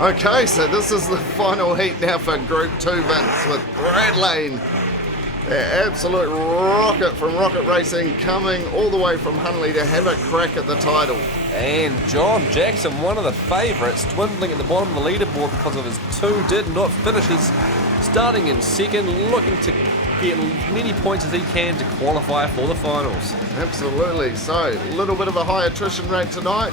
Okay, so this is the final heat now for Group 2, Vince, with Brad Lane, the absolute rocket from Rocket Racing, coming all the way from Hunley to have a crack at the title. And John Jackson, one of the favourites, dwindling at the bottom of the leaderboard because of his two did not finishes, starting in second, looking to get as many points as he can to qualify for the finals. Absolutely. So, a little bit of a high attrition rate tonight.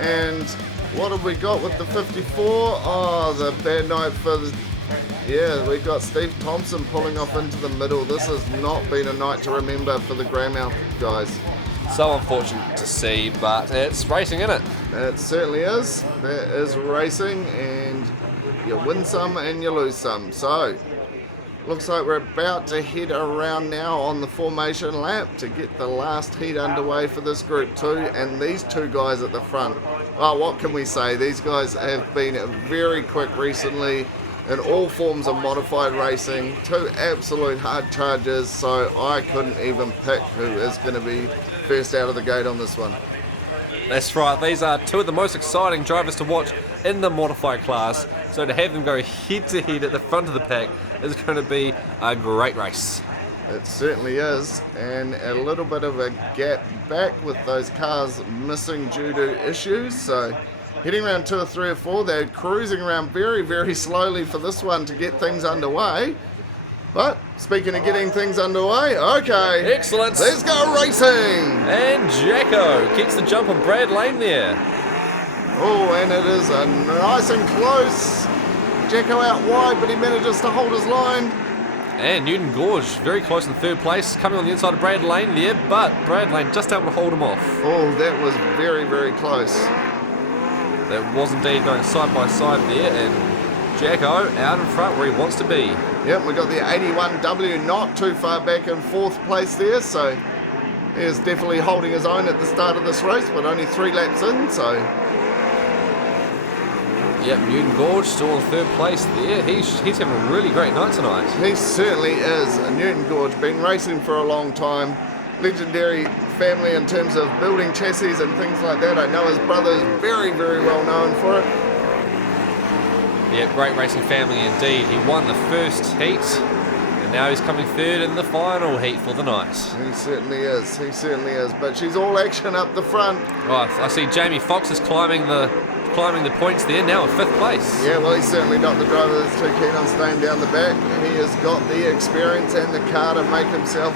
And what have we got with the 54? Oh, the bad night for the... Yeah, we've got Steve Thompson pulling off into the middle. This has not been a night to remember for the Greymouth guys. So unfortunate to see, but it's racing, isn't it? It certainly is. That is racing, and you win some and you lose some. So, looks like we're about to head around now on the formation lap to get the last heat underway for this Group 2, and these two guys at the front. Well, what can we say? These guys have been very quick recently in all forms of modified racing. Two absolute hard chargers, so I couldn't even pick who is going to be first out of the gate on this one. That's right, these are two of the most exciting drivers to watch in the modified class, so to have them go head to head at the front of the pack is going to be a great race. It certainly is, and a little bit of a gap back with those cars missing due to issues, so heading around 2 or 3 or 4, they're cruising around very, very slowly for this one to get things underway. But speaking of getting things underway, okay, excellent. Let's go racing. And Jacko gets the jump on Brad Lane there. Oh, and it is a nice and close. Jacko out wide, but he manages to hold his line. And Newton Gorge very close in third place, coming on the inside of Brad Lane there, but Brad Lane just able to hold him off. Oh, that was very, very close. That was indeed going side by side there, and Jacko out in front where he wants to be. Yep, we got the 81W not too far back in fourth place there, so he is definitely holding his own at the start of this race, but only 3 laps in, so... Yep, Newton Gorge still in third place there. He's having a really great night tonight. He certainly is. Newton Gorge, been racing for a long time. Legendary family in terms of building chassis and things like that. I know his brother is very, very well known for it. Yeah, great racing family indeed. He won the first heat, and now he's coming third in the final heat for the night. He certainly is. He certainly is. But she's all action up the front. Right, I see Jamie Fox is climbing the points there, now in 5th place. Yeah, well, he's certainly not the driver that's too keen on staying down the back. He has got the experience and the car to make himself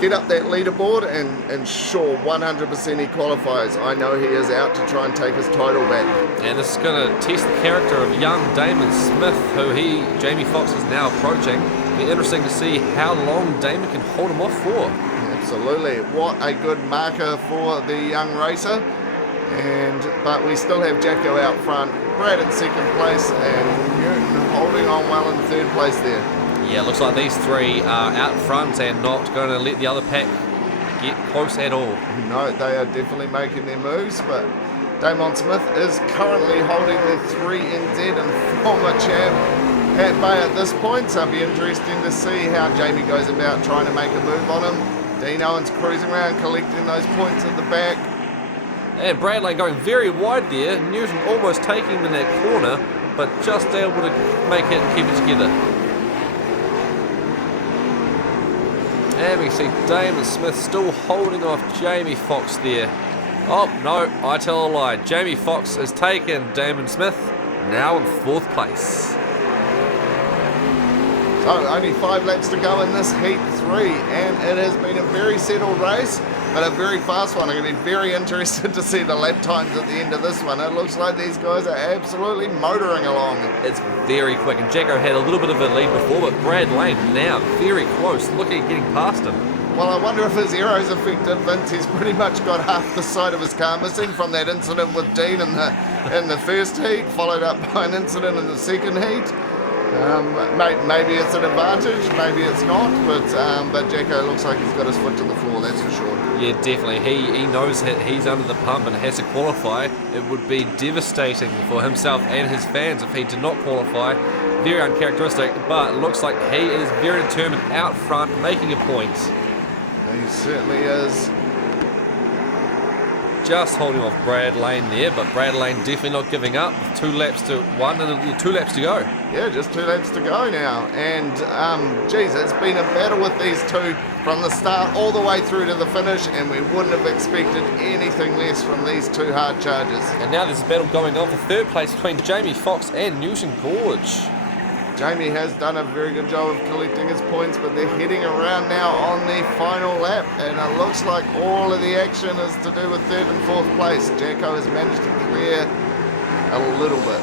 get up that leaderboard, and sure, 100% he qualifies. I know he is out to try and take his title back. And this is going to test the character of young Damon Smith, who Jamie Fox is now approaching. It'll be interesting to see how long Damon can hold him off for. Absolutely. What a good marker for the young racer. But we still have Jacko out front, Brad in 2nd place, and Newton holding on well in 3rd place there. Yeah, looks like these three are out front and not going to let the other pack get close at all. No, they are definitely making their moves, but Damon Smith is currently holding the 3NZ and former champ at bay at this point, so it'll be interesting to see how Jamie goes about trying to make a move on him. Dean Owens cruising around, collecting those points at the back. And Brad Lane going very wide there. Newton almost taking him in that corner, but just able to make it and keep it together. And we see Damon Smith still holding off Jamie Fox there. Oh, no, I tell a lie. Jamie Fox has taken Damon Smith, now in 4th place. So only 5 laps to go in this Heat 3, and it has been a very settled race, but a very fast one. I'm going to be very interested to see the lap times at the end of this one. It looks like these guys are absolutely motoring along. It's very quick, and Jacko had a little bit of a lead before, but Brad Lane now very close, looking at getting past him. Well, I wonder if his aero's effective, Vince. He's pretty much got half the side of his car missing from that incident with Dean in the first heat, followed up by an incident in the second heat. Maybe it's an advantage, maybe it's not, but Jacko looks like he's got his foot to the floor, that's for sure. Yeah, definitely. He knows that he's under the pump and has to qualify. It would be devastating for himself and his fans if he did not qualify. Very uncharacteristic, but it looks like he is very determined out front, making a point. He certainly is. just holding off Brad Lane there, but Brad Lane definitely not giving up. 2 laps to 1 and 2 laps to go. Yeah, just 2 laps to go now. And, geez, it's been a battle with these two from the start all the way through to the finish, and we wouldn't have expected anything less from these two hard chargers. And now there's a battle going on for 3rd place between Jamie Foxx and Newton Gorge. Jamie has done a very good job of collecting his points, but they're heading around now on the final lap, and it looks like all of the action is to do with 3rd and 4th place. Jacko has managed to clear a little bit.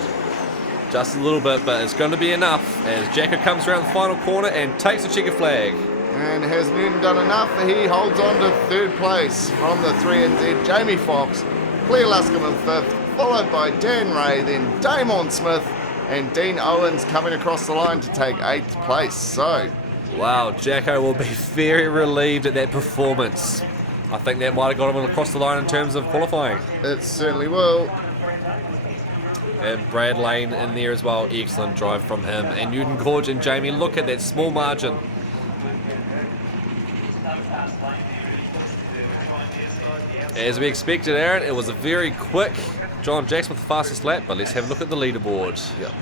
Just a little bit, but it's going to be enough as Jacko comes around the final corner and takes the checker flag. And has Newton done enough? He holds on to 3rd place from the 3NZ. Jamie Foxx, Claire Luscombe in 5th, followed by Dan Ray, then Damon Smith, and Dean Owens coming across the line to take 8th place. So, wow, Jacko will be very relieved at that performance. I think that might have got him across the line in terms of qualifying. it certainly will. And Brad Lane in there as well. Excellent drive from him. And Newton Gorge and Jamie, look at that small margin. As we expected, Aaron, it was a very quick John Jackson with the fastest lap, but let's have a look at the leaderboard. Yep.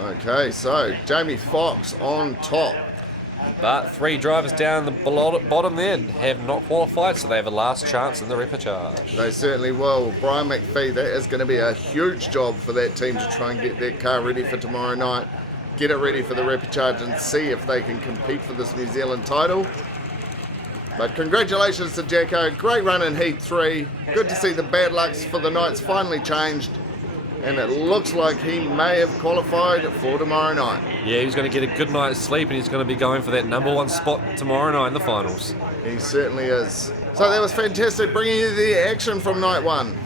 Okay, so Jamie Foxx on top. But 3 drivers down the bottom there have not qualified, so they have a last chance in the repechage. They certainly will. Brian McPhee, that is going to be a huge job for that team to try and get their car ready for tomorrow night, get it ready for the repechage and see if they can compete for this New Zealand title. But congratulations to Jacko. Great run in Heat 3. Good to see the bad lucks for the nights finally changed. And it looks like he may have qualified for tomorrow night. Yeah, he's going to get a good night's sleep and he's going to be going for that #1 spot tomorrow night in the finals. He certainly is. So that was fantastic, bringing you the action from night 1.